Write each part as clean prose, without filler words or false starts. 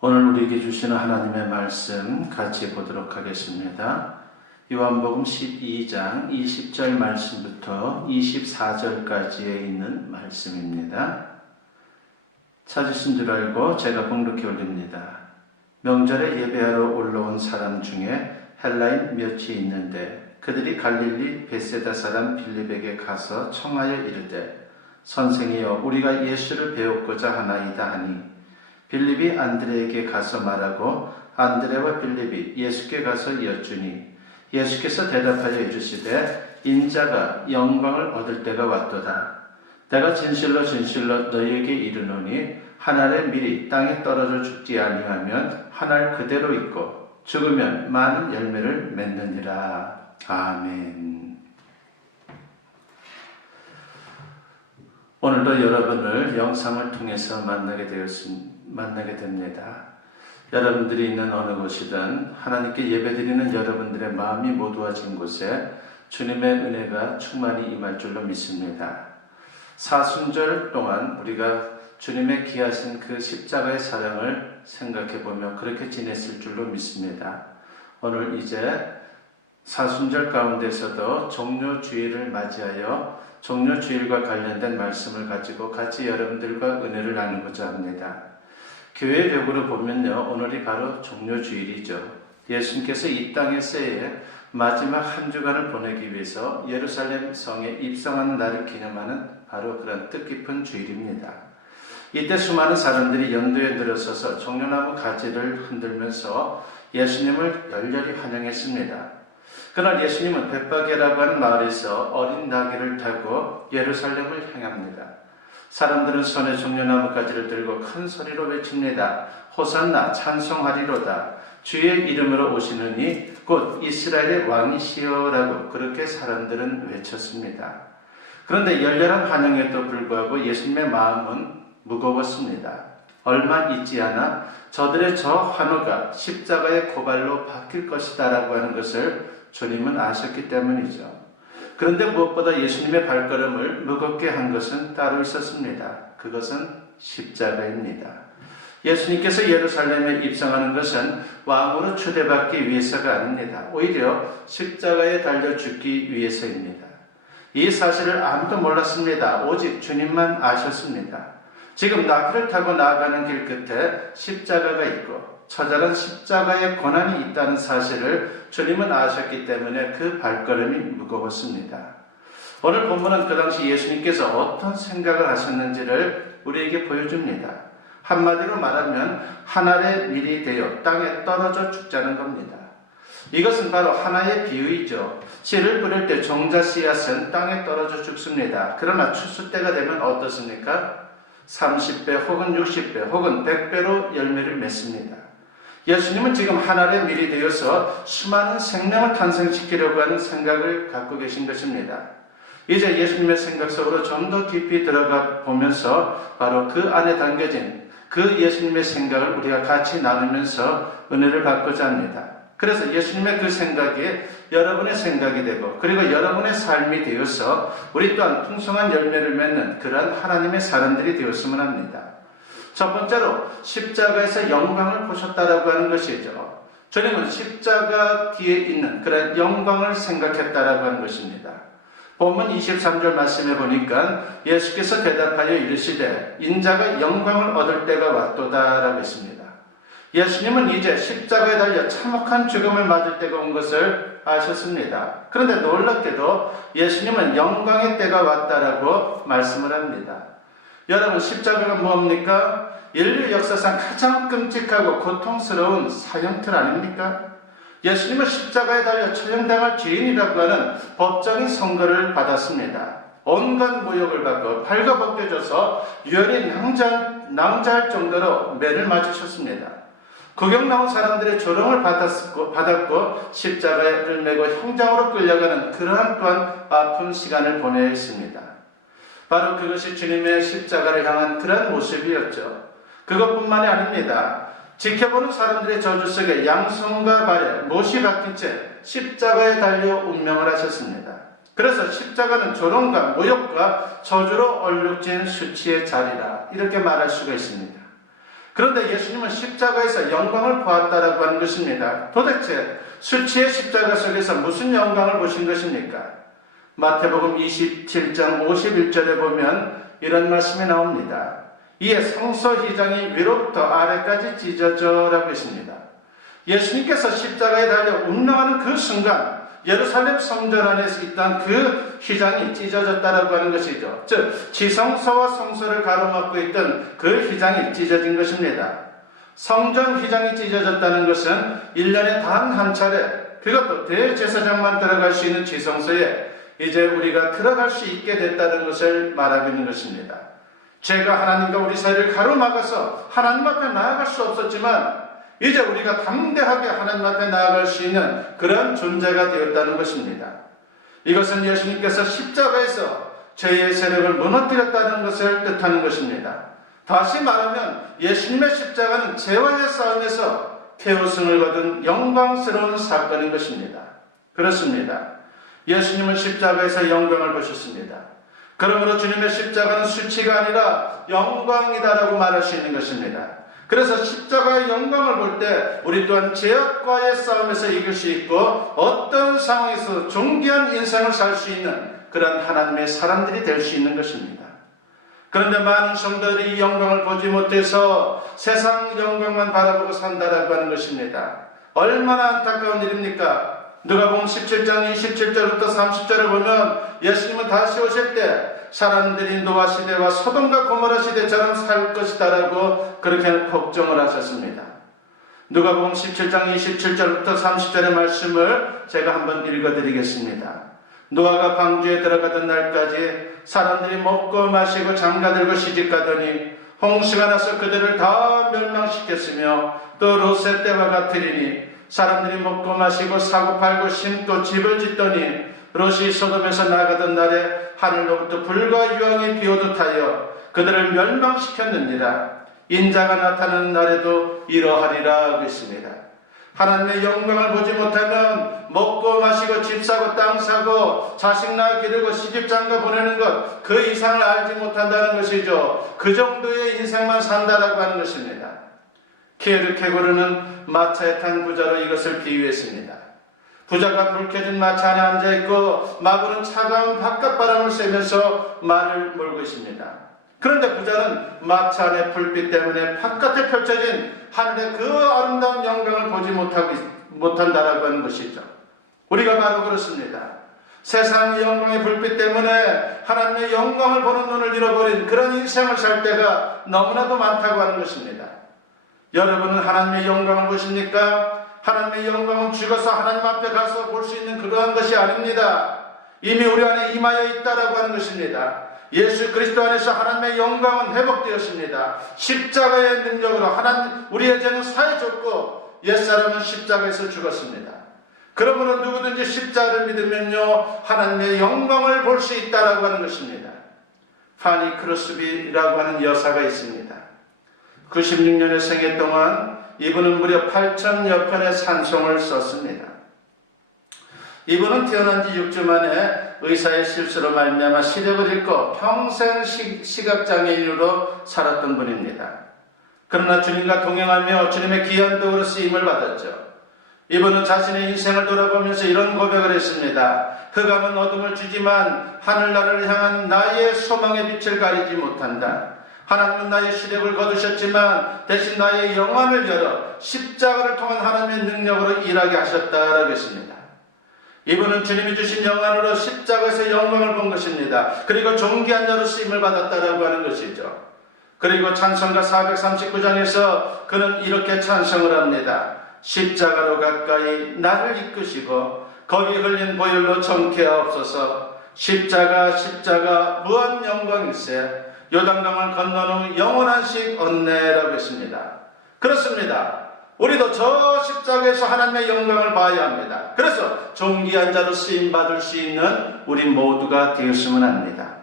오늘 우리에게 주시는 하나님의 말씀 같이 보도록 하겠습니다. 요한복음 12장 20절 말씀부터 24절까지에 있는 말씀입니다. 찾으신 줄 알고 제가 봉독해 올립니다. 명절에 예배하러 올라온 사람 중에 헬라인 몇이 있는데 그들이 갈릴리 베세다 사람 빌립에게 가서 청하여 이르되 선생이여 우리가 예수를 배우고자 하나이다 하니 빌립이 안드레에게 가서 말하고 안드레와 빌립이 예수께 가서 여쭈니 예수께서 대답하여 이르시되 인자가 영광을 얻을 때가 왔도다. 내가 진실로 너희에게 이르노니 한 알의 밀이 땅에 떨어져 죽지 아니하면 한 알 그대로 있고 죽으면 많은 열매를 맺느니라. 아멘. 오늘도 여러분을 영상을 통해서 만나게 됩니다. 여러분들이 있는 어느 곳이든 하나님께 예배드리는 여러분들의 마음이 모두와진 곳에 주님의 은혜가 충만히 임할 줄로 믿습니다. 사순절 동안 우리가 주님의 귀하신 그 십자가의 사랑을 생각해보며 그렇게 지냈을 줄로 믿습니다. 오늘 이제 사순절 가운데서도 종료주일을 맞이하여 종료주일과 관련된 말씀을 가지고 같이 여러분들과 은혜를 나누고자 합니다. 교회력으로 보면요, 오늘이 바로 종료주일이죠. 예수님께서 이 땅에서의 마지막 한 주간을 보내기 위해서 예루살렘 성에 입성하는 날을 기념하는 바로 그런 뜻깊은 주일입니다. 이때 수많은 사람들이 연도에 늘어서서 종려나무 가지를 흔들면서 예수님을 열렬히 환영했습니다. 그날 예수님은 벳바게라고 하는 마을에서 어린 나귀를 타고 예루살렘을 향합니다. 사람들은 손에 종려나무 가지를 들고 큰 소리로 외칩니다. 호산나 찬송하리로다. 주의 이름으로 오시느니 곧 이스라엘의 왕이시여라고 그렇게 사람들은 외쳤습니다. 그런데 열렬한 환영에도 불구하고 예수님의 마음은 무거웠습니다. 얼마 있지 않아 저들의 저 환호가 십자가의 고발로 바뀔 것이다 라고 하는 것을 주님은 아셨기 때문이죠. 그런데 무엇보다 예수님의 발걸음을 무겁게 한 것은 따로 있었습니다. 그것은 십자가입니다. 예수님께서 예루살렘에 입성하는 것은 왕으로 초대받기 위해서가 아닙니다. 오히려 십자가에 달려 죽기 위해서입니다. 이 사실을 아무도 몰랐습니다. 오직 주님만 아셨습니다. 지금 나귀를 타고 나아가는 길 끝에 십자가가 있고 처절한 십자가의 고난이 있다는 사실을 주님은 아셨기 때문에 그 발걸음이 무거웠습니다. 오늘 본문은 그 당시 예수님께서 어떤 생각을 하셨는지를 우리에게 보여줍니다. 한마디로 말하면 한 알의 밀이 되어 땅에 떨어져 죽자는 겁니다. 이것은 바로 하나의 비유이죠. 씨를 뿌릴 때 종자 씨앗은 땅에 떨어져 죽습니다. 그러나 추수 때가 되면 어떻습니까? 30배 혹은 60배 혹은 100배로 열매를 맺습니다. 예수님은 지금 한 알의 밀이 되어서 수많은 생명을 탄생시키려고 하는 생각을 갖고 계신 것입니다. 이제 예수님의 생각 속으로 좀 더 깊이 들어가 보면서 바로 그 안에 담겨진 그 예수님의 생각을 우리가 같이 나누면서 은혜를 받고자 합니다. 그래서 예수님의 그 생각이 여러분의 생각이 되고 그리고 여러분의 삶이 되어서 우리 또한 풍성한 열매를 맺는 그러한 하나님의 사람들이 되었으면 합니다. 첫 번째로 십자가에서 영광을 보셨다라고 하는 것이죠. 주님은 십자가 뒤에 있는 그런 영광을 생각했다라고 하는 것입니다. 본문 23절 말씀에 보니까 예수께서 대답하여 이르시되 인자가 영광을 얻을 때가 왔도다라고 했습니다. 예수님은 이제 십자가에 달려 참혹한 죽음을 맞을 때가 온 것을 아셨습니다. 그런데 놀랍게도 예수님은 영광의 때가 왔다라고 말씀을 합니다. 여러분, 십자가가 뭡니까? 인류 역사상 가장 끔찍하고 고통스러운 사형틀 아닙니까? 예수님은 십자가에 달려 처형당할 죄인이라고 하는 법정의 선고를 받았습니다. 온갖 모욕을 받고 발가벗겨져서 유혈이 낭자할 정도로 매를 맞으셨습니다. 구경 나온 사람들의 조롱을 받았고 십자가를 메고 형장으로 끌려가는 그러한 또한 아픈 시간을 보내야 했습니다. 바로 그것이 주님의 십자가를 향한 그런 모습이었죠. 그것뿐만이 아닙니다. 지켜보는 사람들의 저주 속에 양손과 발에 못이 박힌 채 십자가에 달려 운명을 하셨습니다. 그래서 십자가는 조롱과 모욕과 저주로 얼룩진 수치의 자리라 이렇게 말할 수가 있습니다. 그런데 예수님은 십자가에서 영광을 보았다라고 하는 것입니다. 도대체 수치의 십자가 속에서 무슨 영광을 보신 것입니까? 마태복음 27장 51절에 보면 이런 말씀이 나옵니다. 이에 성소휘장이 위로부터 아래까지 찢어져라고 했습니다. 예수님께서 십자가에 달려 운명하는 그 순간 예루살렘 성전 안에 있던 그 휘장이 찢어졌다라고 하는 것이죠. 즉 지성소와 성소를 가로막고 있던 그 휘장이 찢어진 것입니다. 성전 휘장이 찢어졌다는 것은 1년에 단 한 차례, 그것도 대제사장만 들어갈 수 있는 지성소에 이제 우리가 들어갈 수 있게 됐다는 것을 말하고 있는 것입니다. 죄가 하나님과 우리 사이를 가로막아서 하나님 앞에 나아갈 수 없었지만 이제 우리가 담대하게 하나님 앞에 나아갈 수 있는 그런 존재가 되었다는 것입니다. 이것은 예수님께서 십자가에서 죄의 세력을 무너뜨렸다는 것을 뜻하는 것입니다. 다시 말하면 예수님의 십자가는 죄와의 싸움에서 쾌우승을 거둔 영광스러운 사건인 것입니다. 그렇습니다. 예수님은 십자가에서 영광을 보셨습니다. 그러므로 주님의 십자가는 수치가 아니라 영광이다라고 말할 수 있는 것입니다. 그래서 십자가의 영광을 볼 때 우리 또한 죄악과의 싸움에서 이길 수 있고 어떤 상황에서 존귀한 인생을 살 수 있는 그런 하나님의 사람들이 될 수 있는 것입니다. 그런데 많은 성도들이 이 영광을 보지 못해서 세상 영광만 바라보고 산다라고 하는 것입니다. 얼마나 안타까운 일입니까? 누가복음 17장 27절부터 30절을 보면 예수님은 다시 오실 때 사람들이 노아 시대와 소돔과 고모라 시대처럼 살 것이다라고 그렇게 걱정을 하셨습니다. 누가복음 17장 27절부터 30절의 말씀을 제가 한번 읽어드리겠습니다. 노아가 방주에 들어가던 날까지 사람들이 먹고 마시고 장가들고 시집가더니 홍수가 나서 그들을 다 멸망시켰으며 또 롯의 때와 같으리니 사람들이 먹고 마시고 사고 팔고 심고 집을 짓더니 롯이 소돔에서 나가던 날에 하늘로부터 불과 유황이 비오듯 하여 그들을 멸망시켰느니라. 인자가 나타나는 날에도 이러하리라 하고 있습니다. 하나님의 영광을 보지 못하면 먹고 마시고 집 사고 땅 사고 자식 낳아 기르고 시집 장가 보내는 것, 그 이상을 알지 못한다는 것이죠. 그 정도의 인생만 산다라고 하는 것입니다. 키에르케고르는 마차에 탄 부자로 이것을 비유했습니다. 부자가 불 켜진 마차 안에 앉아있고 마구는 차가운 바깥바람을 쐬면서 말을 몰고 있습니다. 그런데 부자는 마차 안의 불빛 때문에 바깥에 펼쳐진 하늘의 그 아름다운 영광을 보지 못한다라고 하는 것이죠. 우리가 바로 그렇습니다. 세상의 영광의 불빛 때문에 하나님의 영광을 보는 눈을 잃어버린 그런 인생을 살 때가 너무나도 많다고 하는 것입니다. 여러분은 하나님의 영광을 보십니까? 하나님의 영광은 죽어서 하나님 앞에 가서 볼 수 있는 그러한 것이 아닙니다. 이미 우리 안에 임하여 있다라고 하는 것입니다. 예수 그리스도 안에서 하나님의 영광은 회복되었습니다. 십자가의 능력으로 하나님 우리의 죄는 사해졌고 옛사람은 십자가에서 죽었습니다. 그러므로 누구든지 십자가를 믿으면요 하나님의 영광을 볼 수 있다라고 하는 것입니다. 파니 크로스비라고 하는 여사가 있습니다. 96년의 생애 동안 이분은 무려 8,000여 편의 찬송을 썼습니다. 이분은 태어난 지 6주 만에 의사의 실수로 말미암아 시력을 잃고 평생 시각장애인으로 살았던 분입니다. 그러나 주님과 동행하며 주님의 귀한 도구로 쓰임을 받았죠. 이분은 자신의 인생을 돌아보면서 이런 고백을 했습니다. 흑암은 어둠을 주지만 하늘나라를 향한 나의 소망의 빛을 가리지 못한다. 하나님은 나의 시력을 거두셨지만 대신 나의 영안을 열어 십자가를 통한 하나님의 능력으로 일하게 하셨다라고 했습니다. 이분은 주님이 주신 영안으로 십자가에서 영광을 본 것입니다. 그리고 존귀한 자로 쓰임을 받았다라고 하는 것이죠. 그리고 찬송가 439장에서 그는 이렇게 찬송을 합니다. 십자가로 가까이 나를 이끄시고 거기 흘린 보혈로 정케하옵소서. 십자가 십자가 무한 영광일세. 요단강을 건넌 후 영원한 식 얻네라고 했습니다. 그렇습니다. 우리도 저 십자가에서 하나님의 영광을 봐야 합니다. 그래서 존귀한 자로 쓰임받을 수 있는 우리 모두가 되었으면 합니다.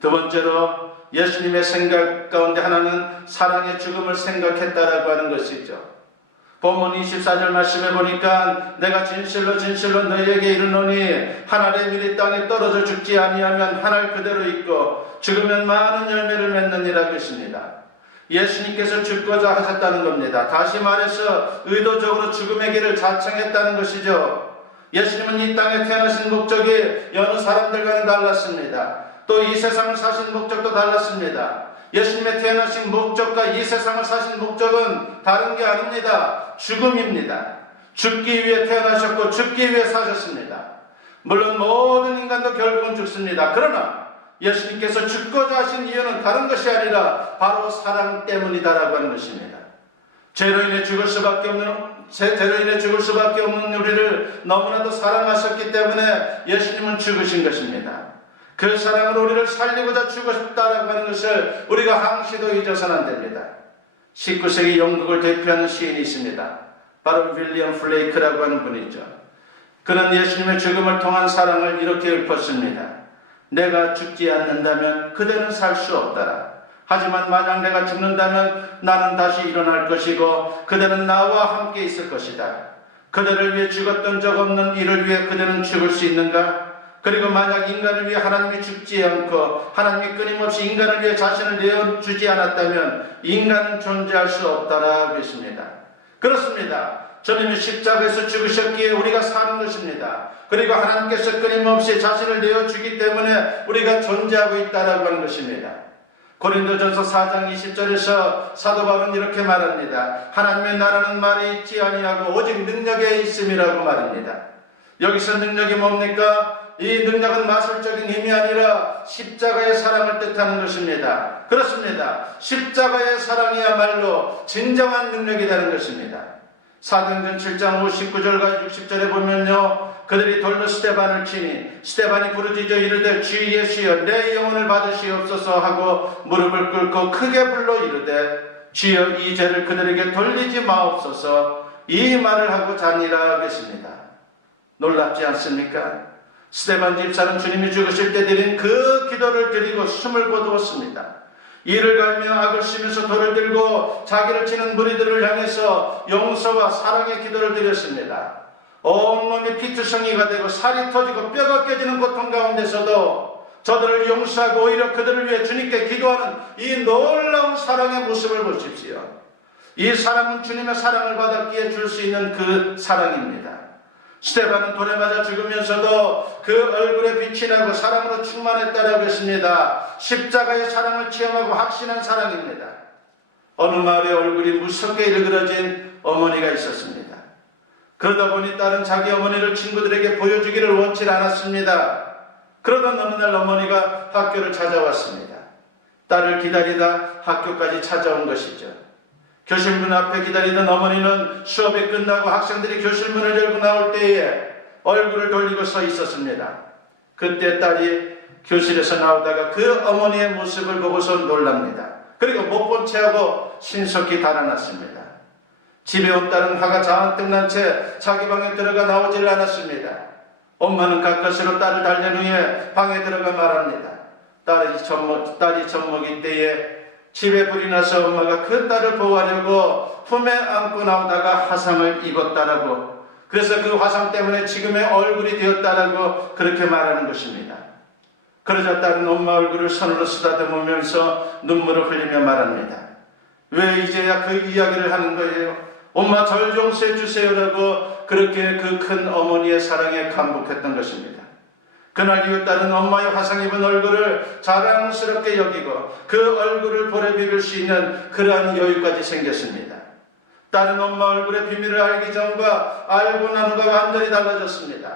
두 번째로 예수님의 생각 가운데 하나는 사랑의 죽음을 생각했다라고 하는 것이죠. 본문 24절 말씀에 보니까 내가 진실로 진실로 너희에게 이르노니 한 알의 밀이 땅에 떨어져 죽지 아니하면 한 알 그대로 있고 죽으면 많은 열매를 맺느니라고 했습니다. 예수님께서 죽고자 하셨다는 겁니다. 다시 말해서 의도적으로 죽음의 길을 자청했다는 것이죠. 예수님은 이 땅에 태어나신 목적이 여느 사람들과는 달랐습니다. 또 이 세상을 사신 목적도 달랐습니다. 예수님의 태어나신 목적과 이 세상을 사신 목적은 다른 게 아닙니다. 죽음입니다. 죽기 위해 태어나셨고 죽기 위해 사셨습니다. 물론 모든 인간도 결국은 죽습니다. 그러나 예수님께서 죽고자 하신 이유는 다른 것이 아니라 바로 사랑 때문이다라고 하는 것입니다. 죄로 인해 죽을 수밖에 없는 우리를 너무나도 사랑하셨기 때문에 예수님은 죽으신 것입니다. 그 사랑으로 우리를 살리고자 죽으셨다라고 하는 것을 우리가 항시도 잊어서는 안 됩니다. 19세기 영국을 대표하는 시인이 있습니다. 바로 윌리엄 플레이크라고 하는 분이죠. 그는 예수님의 죽음을 통한 사랑을 이렇게 읊었습니다. 내가 죽지 않는다면 그대는 살 수 없더라. 하지만 만약 내가 죽는다면 나는 다시 일어날 것이고 그대는 나와 함께 있을 것이다. 그대를 위해 죽었던 적 없는 이를 위해 그대는 죽을 수 있는가? 그리고 만약 인간을 위해 하나님이 죽지 않고 하나님이 끊임없이 인간을 위해 자신을 내어주지 않았다면 인간은 존재할 수 없다라고 했습니다. 그렇습니다. 주님이 십자가에서 죽으셨기에 우리가 사는 것입니다. 그리고 하나님께서 끊임없이 자신을 내어주기 때문에 우리가 존재하고 있다라고 하는 것입니다. 고린도전서 4장 20절에서 사도 바울은 이렇게 말합니다. 하나님의 나라는 말이 있지 아니하고 오직 능력에 있음이라고 말합니다. 여기서 능력이 뭡니까? 이 능력은 마술적인 힘이 아니라 십자가의 사랑을 뜻하는 것입니다. 그렇습니다. 십자가의 사랑이야말로 진정한 능력이라는 것입니다. 사도행전 7장 59절과 60절에 보면요, 그들이 돌로 스데반을 치니 스데반이 부르짖어 이르되 주 예수여 내 영혼을 받으시옵소서 하고 무릎을 꿇고 크게 불러 이르되 주여 이 죄를 그들에게 돌리지 마옵소서 이 말을 하고 자니라 하겠습니다. 놀랍지 않습니까? 스데반 집사는 주님이 죽으실 때 드린 그 기도를 드리고 숨을 거두었습니다. 이를 갈며 악을 쓰면서 돌을 들고 자기를 치는 무리들을 향해서 용서와 사랑의 기도를 드렸습니다. 온몸이 피투성이가 되고 살이 터지고 뼈가 깨지는 고통 가운데서도 저들을 용서하고 오히려 그들을 위해 주님께 기도하는 이 놀라운 사랑의 모습을 보십시오. 이 사랑은 주님의 사랑을 받았기에 줄 수 있는 그 사랑입니다. 스데반은 돌에 맞아 죽으면서도 그 얼굴에 빛이 나고 사랑으로 충만했다라고 했습니다. 십자가의 사랑을 체험하고 확신한 사랑입니다. 어느 마을에 얼굴이 무섭게 일그러진 어머니가 있었습니다. 그러다 보니 딸은 자기 어머니를 친구들에게 보여주기를 원치 않았습니다. 그러던 어느 날 어머니가 학교를 찾아왔습니다. 딸을 기다리다 학교까지 찾아온 것이죠. 교실문 앞에 기다리던 어머니는 수업이 끝나고 학생들이 교실문을 열고 나올 때에 얼굴을 돌리고 서 있었습니다. 그때 딸이 교실에서 나오다가 그 어머니의 모습을 보고서 놀랍니다. 그리고 못 본 채하고 신속히 달아났습니다. 집에 온 딸은 화가 잔뜩 난 채 자기 방에 들어가 나오질 않았습니다. 엄마는 가까스로 딸을 달랜 후에 방에 들어가 말합니다. 딸이 젖먹일 때에 집에 불이 나서 엄마가 그 딸을 보호하려고 품에 안고 나오다가 화상을 입었다라고, 그래서 그 화상 때문에 지금의 얼굴이 되었다라고 그렇게 말하는 것입니다. 그러자 딸은 엄마 얼굴을 손으로 쓰다듬으면서 눈물을 흘리며 말합니다. 왜 이제야 그 이야기를 하는 거예요? 엄마 절 용서해 주세요라고 그렇게 그 큰 어머니의 사랑에 감복했던 것입니다. 그날 이후 딸은 엄마의 화상 입은 얼굴을 자랑스럽게 여기고 그 얼굴을 보래 비빌 수 있는 그러한 여유까지 생겼습니다. 딸은 엄마 얼굴의 비밀을 알기 전과 알고 난 후가 완전히 달라졌습니다.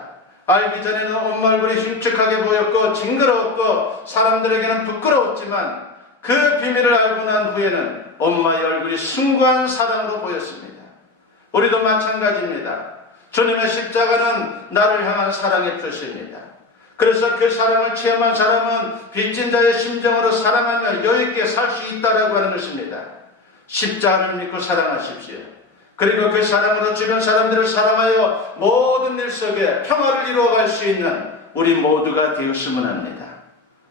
알기 전에는 엄마 얼굴이 흉측하게 보였고 징그러웠고 사람들에게는 부끄러웠지만 그 비밀을 알고 난 후에는 엄마의 얼굴이 숭고한 사랑으로 보였습니다. 우리도 마찬가지입니다. 주님의 십자가는 나를 향한 사랑의 표시입니다. 그래서 그 사랑을 체험한 사람은 빚진 자의 심정으로 사랑하며 여유있게 살 수 있다라고 하는 것입니다. 십자가를 믿고 사랑하십시오. 그리고 그 사랑으로 주변 사람들을 사랑하여 모든 일 속에 평화를 이루어갈 수 있는 우리 모두가 되었으면 합니다.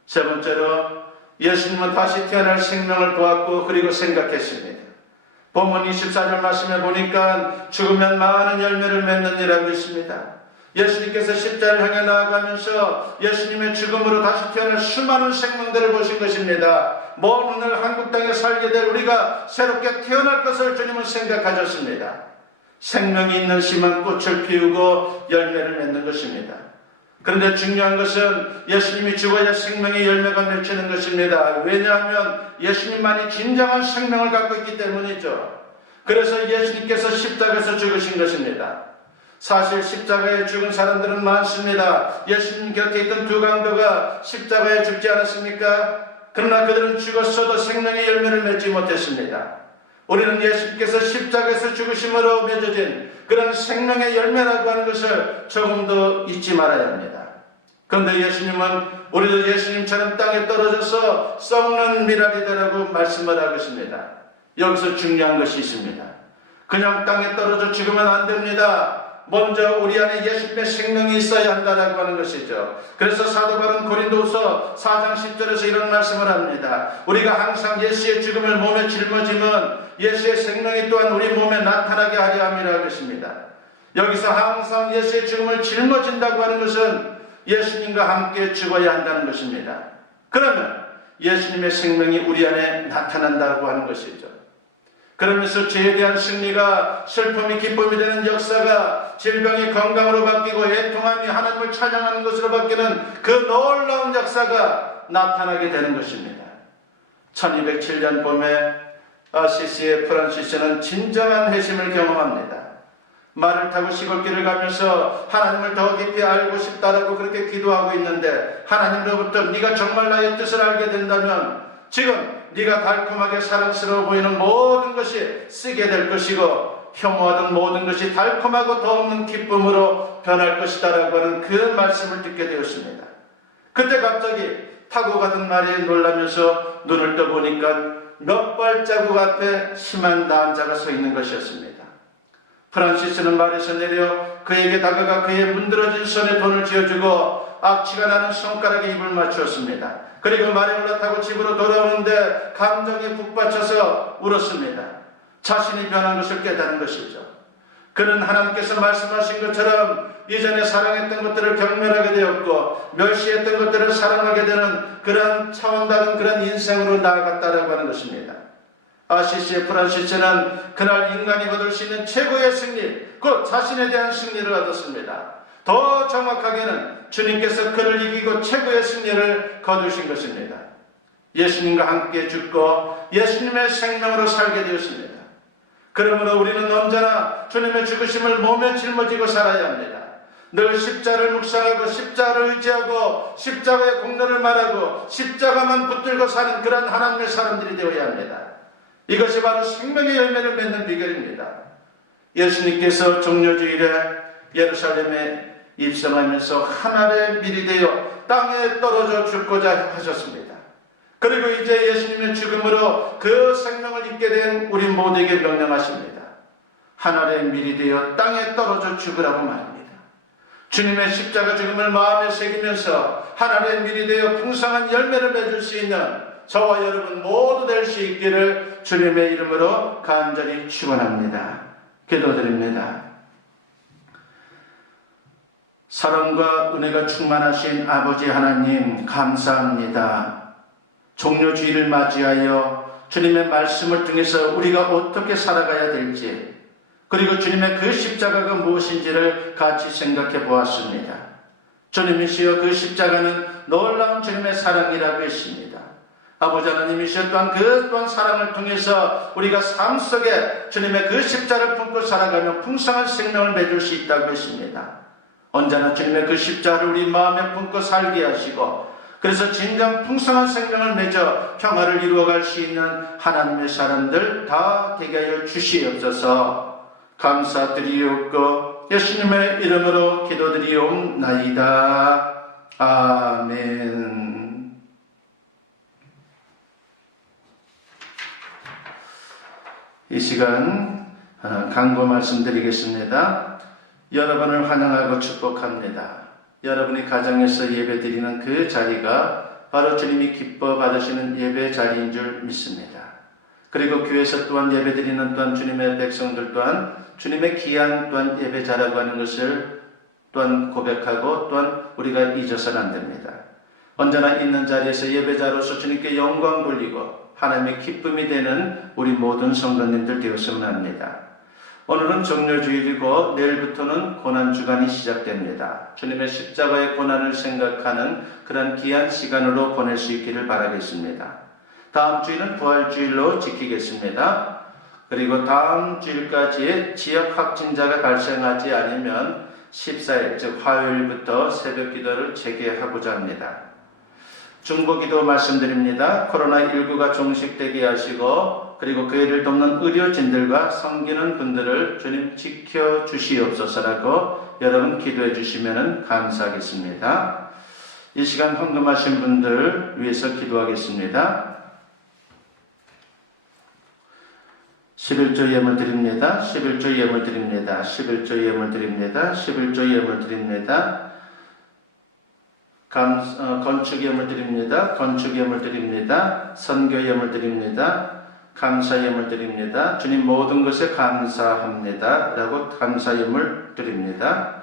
세 번째로 예수님은 다시 태어날 생명을 보았고 그리고 생각했습니다. 본문 24절 말씀에 보니까 죽으면 많은 열매를 맺는 이라고 있습니다. 예수님께서 십자를 향해 나아가면서 예수님의 죽음으로 다시 태어날 수많은 생명들을 보신 것입니다. 먼 오늘 한국 땅에 살게 될 우리가 새롭게 태어날 것을 주님은 생각하셨습니다. 생명이 있는 씨만 꽃을 피우고 열매를 맺는 것입니다. 그런데 중요한 것은 예수님이 죽어야 생명의 열매가 맺히는 것입니다. 왜냐하면 예수님만이 진정한 생명을 갖고 있기 때문이죠. 그래서 예수님께서 십자가에서 죽으신 것입니다. 사실 십자가에 죽은 사람들은 많습니다. 예수님 곁에 있던 두 강도가 십자가에 죽지 않았습니까? 그러나 그들은 죽었어도 생명의 열매를 맺지 못했습니다. 우리는 예수님께서 십자가에서 죽으심으로 맺어진 그런 생명의 열매라고 하는 것을 조금 더 잊지 말아야 합니다. 그런데 예수님은 우리도 예수님처럼 땅에 떨어져서 썩는 미랄이 되라고 말씀을 하고 있습니다. 여기서 중요한 것이 있습니다. 그냥 땅에 떨어져 죽으면 안 됩니다. 먼저 우리 안에 예수님의 생명이 있어야 한다라고 하는 것이죠. 그래서 사도 바울은 고린도후서 4장 10절에서 이런 말씀을 합니다. 우리가 항상 예수의 죽음을 몸에 짊어지면 예수의 생명이 또한 우리 몸에 나타나게 하려 함이라고 했습니다. 여기서 항상 예수의 죽음을 짊어진다고 하는 것은 예수님과 함께 죽어야 한다는 것입니다. 그러면 예수님의 생명이 우리 안에 나타난다고 하는 것이죠. 그러면서 죄에 대한 승리가 슬픔이 기쁨이 되는 역사가 질병이 건강으로 바뀌고 애통함이 하나님을 찬양하는 것으로 바뀌는 그 놀라운 역사가 나타나게 되는 것입니다. 1207년 봄에 아시시의 프란시스는 진정한 회심을 경험합니다. 말을 타고 시골길을 가면서 하나님을 더 깊이 알고 싶다라고 그렇게 기도하고 있는데 하나님으로부터 네가 정말 나의 뜻을 알게 된다면 지금 네가 달콤하게 사랑스러워 보이는 모든 것이 쓰게 될 것이고 혐오하던 모든 것이 달콤하고 더 없는 기쁨으로 변할 것이다라고 하는 그 말씀을 듣게 되었습니다. 그때 갑자기 타고 가던 말에 놀라면서 눈을 떠보니까 몇 발자국 앞에 심한 난자가 서 있는 것이었습니다. 프란시스는 말에서 내려 그에게 다가가 그의 문드러진 손에 돈을 쥐어주고 악취가 나는 손가락에 입을 맞추었습니다. 그리고 말에 올라타고 집으로 돌아오는데 감정에 북받쳐서 울었습니다. 자신이 변한 것을 깨달은 것이죠. 그는 하나님께서 말씀하신 것처럼 이전에 사랑했던 것들을 경멸하게 되었고 멸시했던 것들을 사랑하게 되는 그런 차원 다른 그런 인생으로 나아갔다라고 하는 것입니다. 아시시의 프란시스는 그날 인간이 거둘 수 있는 최고의 승리, 곧 자신에 대한 승리를 얻었습니다. 더 정확하게는 주님께서 그를 이기고 최고의 승리를 거두신 것입니다. 예수님과 함께 죽고 예수님의 생명으로 살게 되었습니다. 그러므로 우리는 언제나 주님의 죽으심을 몸에 짊어지고 살아야 합니다. 늘 십자를 묵상하고 십자를 의지하고 십자가의 공로를 말하고 십자가만 붙들고 사는 그런 하나님의 사람들이 되어야 합니다. 이것이 바로 생명의 열매를 맺는 비결입니다. 예수님께서 종려주일에 예루살렘에 입성하면서 한 알의 밀이 되어 땅에 떨어져 죽고자 하셨습니다. 그리고 이제 예수님의 죽음으로 그 생명을 잊게 된 우리 모두에게 명령하십니다. 한 알의 밀이 되어 땅에 떨어져 죽으라고 말합니다. 주님의 십자가 죽음을 마음에 새기면서 한 알의 밀이 되어 풍성한 열매를 맺을 수 있는 저와 여러분 모두 될 수 있기를 주님의 이름으로 간절히 축원합니다. 기도드립니다. 사랑과 은혜가 충만하신 아버지 하나님 감사합니다. 종료주의를 맞이하여 주님의 말씀을 통해서 우리가 어떻게 살아가야 될지 그리고 주님의 그 십자가가 무엇인지를 같이 생각해 보았습니다. 주님이시여 그 십자가는 놀라운 주님의 사랑이라고 했습니다. 아버지 하나님이시여 또한 사랑을 통해서 우리가 삶 속에 주님의 그 십자를 품고 살아가며 풍성한 생명을 맺을 수 있다고 했습니다. 언제나 주님의 그 십자를 우리 마음에 품고 살게 하시고 그래서 진정 풍성한 생명을 맺어 평화를 이루어갈 수 있는 하나님의 사람들 다 되게 하여 주시옵소서. 감사드리옵고 예수님의 이름으로 기도드리옵나이다. 아멘. 이 시간 간구 말씀드리겠습니다. 여러분을 환영하고 축복합니다. 여러분이 가정에서 예배드리는 그 자리가 바로 주님이 기뻐 받으시는 예배 자리인 줄 믿습니다. 그리고 교회에서 또한 예배드리는 또한 주님의 백성들 또한 주님의 귀한 또한 예배자라고 하는 것을 또한 고백하고 또한 우리가 잊어서는 안 됩니다. 언제나 있는 자리에서 예배자로서 주님께 영광 돌리고 하나님의 기쁨이 되는 우리 모든 성도님들 되었으면 합니다. 오늘은 정료주일이고 내일부터는 고난주간이 시작됩니다. 주님의 십자가의 고난을 생각하는 그런 귀한 시간으로 보낼 수 있기를 바라겠습니다. 다음 주일은 부활주일로 지키겠습니다. 그리고 다음 주일까지 지역 확진자가 발생하지 않으면 14일 즉 화요일부터 새벽 기도를 재개하고자 합니다. 중보기도 말씀드립니다. 코로나19가 종식되게 하시고 그리고 그 일을 돕는 의료진들과 섬기는 분들을 주님 지켜주시옵소서라고 여러분 기도해 주시면 감사하겠습니다. 이 시간 헌금하신 분들 위해서 기도하겠습니다. 11조 예물 드립니다. 11조 예물 드립니다. 11조 예물 드립니다. 11조 예물 드립니다. 건축 예물 드립니다. 건축 예물 드립니다. 선교 예물 드립니다. 감사 예물 드립니다. 주님 모든 것에 감사합니다. 라고 감사 예물 드립니다.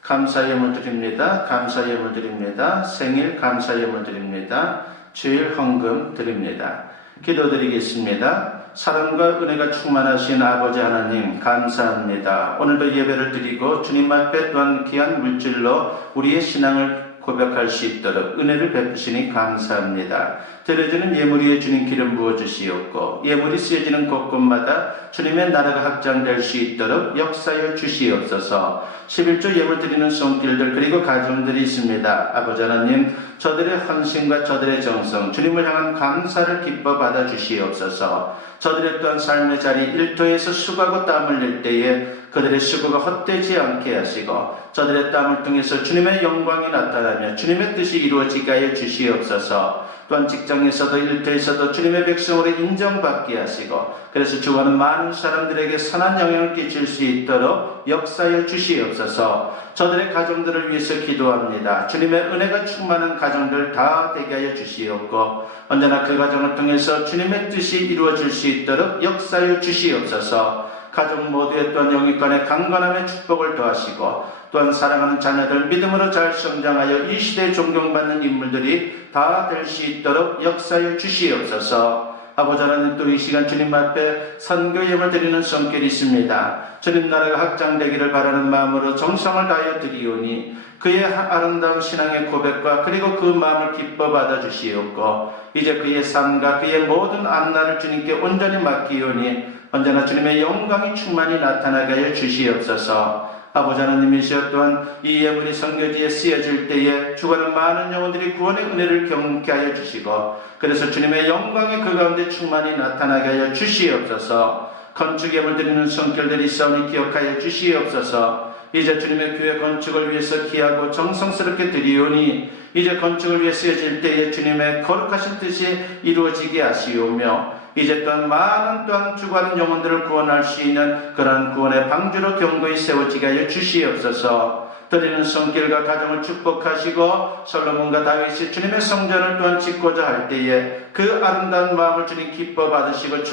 감사 예물 드립니다. 감사 예물 드립니다. 생일 감사 예물 드립니다. 주일 헌금 드립니다. 기도드리겠습니다. 사랑과 은혜가 충만하신 아버지 하나님 감사합니다. 오늘도 예배를 드리고 주님 앞에 또한 귀한 물질로 우리의 신앙을 고백할 수 있도록 은혜를 베푸시니 감사합니다. 드려지는 예물 위에 주님 기름 부어주시옵고 예물이 쓰여지는 곳곳마다 주님의 나라가 확장될 수 있도록 역사여 주시옵소서. 11조 예물 드리는 손길들 그리고 가정들이 있습니다. 아버지 하나님 저들의 헌신과 저들의 정성 주님을 향한 감사를 기뻐 받아 주시옵소서. 저들의 또한 삶의 자리 일터에서 수고하고 땀을 낼 때에 그들의 수고가 헛되지 않게 하시고 저들의 땀을 통해서 주님의 영광이 나타나며 주님의 뜻이 이루어지게 하여 주시옵소서. 또한 직장에서도 일터에서도 주님의 백성으로 인정받게 하시고 그래서 주와는 많은 사람들에게 선한 영향을 끼칠 수 있도록 역사하여 주시옵소서. 저들의 가정들을 위해서 기도합니다. 주님의 은혜가 충만한 가정들 다 되게 하여 주시옵고 언제나 그 가정을 통해서 주님의 뜻이 이루어질 수 있도록 역사하여 주시옵소서. 가족 모두의 또한 영육간의 강건함의 축복을 더하시고 또한 사랑하는 자녀들 믿음으로 잘 성장하여 이 시대에 존경받는 인물들이 다 될 수 있도록 역사하여 주시옵소서. 아버지 하나님 또 이 시간 주님 앞에 선교 예물 드리는 손길이 있습니다. 주님 나라가 확장되기를 바라는 마음으로 정성을 다하여 드리오니 그의 아름다운 신앙의 고백과 그리고 그 마음을 기뻐 받아 주시옵고 이제 그의 삶과 그의 모든 앞날을 주님께 온전히 맡기오니 언제나 주님의 영광이 충만히 나타나게 하여 주시옵소서. 아버지 하나님이시여 또한 이 예물이 선교지에 쓰여질 때에 죽어가는 많은 영혼들이 구원의 은혜를 경험케 하여 주시고 그래서 주님의 영광이 그 가운데 충만히 나타나게 하여 주시옵소서. 건축 예물 드리는 손길들이 있사오니 기억하여 주시옵소서. 이제 주님의 교회 건축을 위해서 기하고 정성스럽게 드리오니 이제 건축을 위해 쓰여질 때에 주님의 거룩하신 뜻이 이루어지게 하시오며 이제 또한 많은 또한 죽어가는 영혼들을 구원할 수 있는 그러한 구원의 방주로 견고히 세워지게 하여 주시옵소서. 드리는 손길과 가정을 축복하시고 솔로몬과 다윗이 주님의 성전을 또한 짓고자 할 때에 그 아름다운 마음을 주님 기뻐 받으시고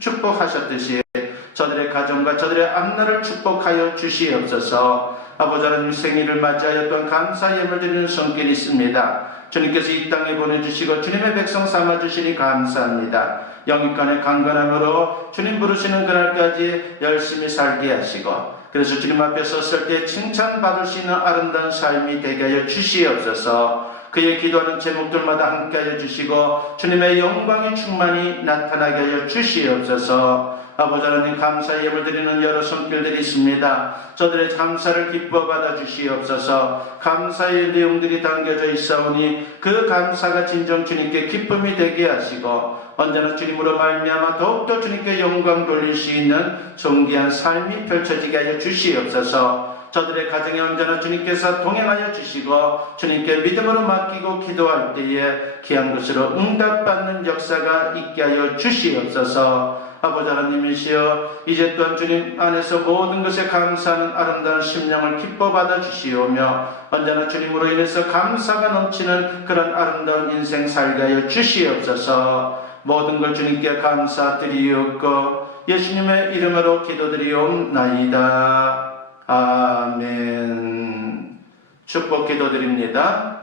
축복하셨듯이 저들의 가정과 저들의 앞날을 축복하여 주시옵소서. 아버지 하나님 생일을 맞이하여 또한 감사 예물 드리는 손길이 있습니다. 주님께서 이 땅에 보내주시고 주님의 백성 삼아주시니 감사합니다. 영육간의 강건함으로 주님 부르시는 그날까지 열심히 살게 하시고 그래서 주님 앞에 섰을 때 칭찬받을 수 있는 아름다운 삶이 되게 하여 주시옵소서. 그의 기도하는 제목들마다 함께하여 주시고 주님의 영광이 충만히 나타나게 하여 주시옵소서. 아버지 하나님 감사 예물 드리는 여러 손길들이 있습니다. 저들의 감사를 기뻐 받아 주시옵소서. 감사의 내용들이 담겨져 있사오니 그 감사가 진정 주님께 기쁨이 되게 하시고 언제나 주님으로 말미암아 더욱더 주님께 영광 돌릴 수 있는 존귀한 삶이 펼쳐지게 하여 주시옵소서. 저들의 가정에 언제나 주님께서 동행하여 주시고 주님께 믿음으로 맡기고 기도할 때에 귀한 것으로 응답받는 역사가 있게 하여 주시옵소서. 아버지 하나님이시여 이제 또한 주님 안에서 모든 것에 감사하는 아름다운 심령을 기뻐 받아 주시오며 언제나 주님으로 인해서 감사가 넘치는 그런 아름다운 인생 살게 하여 주시옵소서. 모든 걸 주님께 감사드리옵고 예수님의 이름으로 기도드리옵나이다. 아멘. 축복 기도드립니다.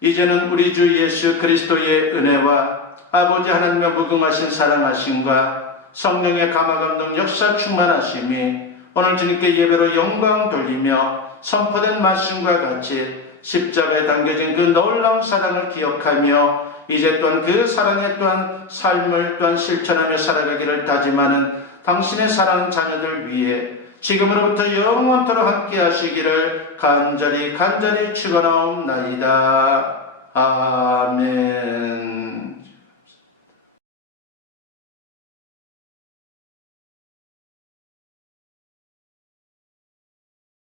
이제는 우리 주 예수 그리스도의 은혜와 아버지 하나님의 무궁하신 사랑하심과 성령의 감화감동 역사 충만하심이 오늘 주님께 예배로 영광 돌리며 선포된 말씀과 같이 십자가에 담겨진 그 놀라운 사랑을 기억하며 이제 또한 그 사랑의 또한 삶을 또한 실천하며 살아가기를 다짐하는 당신의 사랑하는 자녀들 위해 지금으로부터 영원토록 함께 하시기를 간절히 축원하옵나이다. 아멘.